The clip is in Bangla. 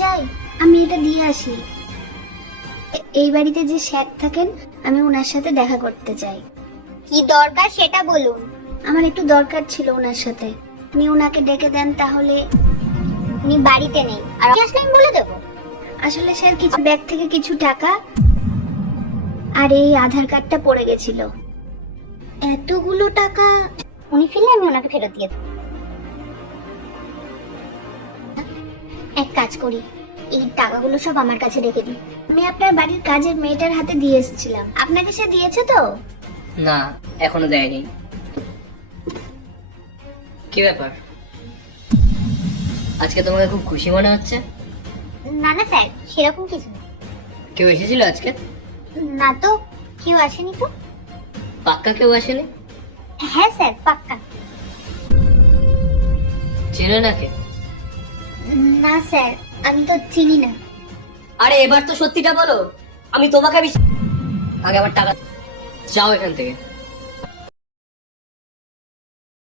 চাই, আমি এটা দিয়ে আসি। এই বাড়িতে যে স্যার থাকেন, আমি ওনার সাথে দেখা করতে চাই। কি দরকার সেটা বলুন। আমার একটু দরকার ছিল ওনার সাথে, আপনি ওনাকে ডেকে দেন তাহলে। উনি বাড়িতে নেই, আর আসলে আমি বলে দেবো। আসলে স্যার কিছু ব্যাগ থেকে কিছু টাকা আর এই আধার কার্ডটা পড়ে গেছিল। এতগুলো টাকা উনি ফিরলে আমি ওনাকে ফেরত দিয়ে দেবো। এক কাজ করি, এই টাকাগুলো সব আমার কাছে রেখে দিই। আমি আপনার বাড়ির কাজের মেয়েটার হাতে দিয়ে এসেছিলাম, আপনাকে সে দিয়েছে তো? না, এখনো দেয়নি। কি ব্যাপার, আজকে তোমাকে খুব খুশি মনে হচ্ছে? না না স্যার, সেরকম কিছু না। কেউ এসেছিল আজকে? না তো, কেউ আসেনি তো। পাক্কা কেউ আসেনি? হ্যাঁ স্যার, পাক্কা। চেনে নাকি? না স্যার, আমি তো চিনি না। আরে এবার তো সত্যিটা বলো, আমি তোমাকে আগে আমার টাকা। যাও এখান থেকে।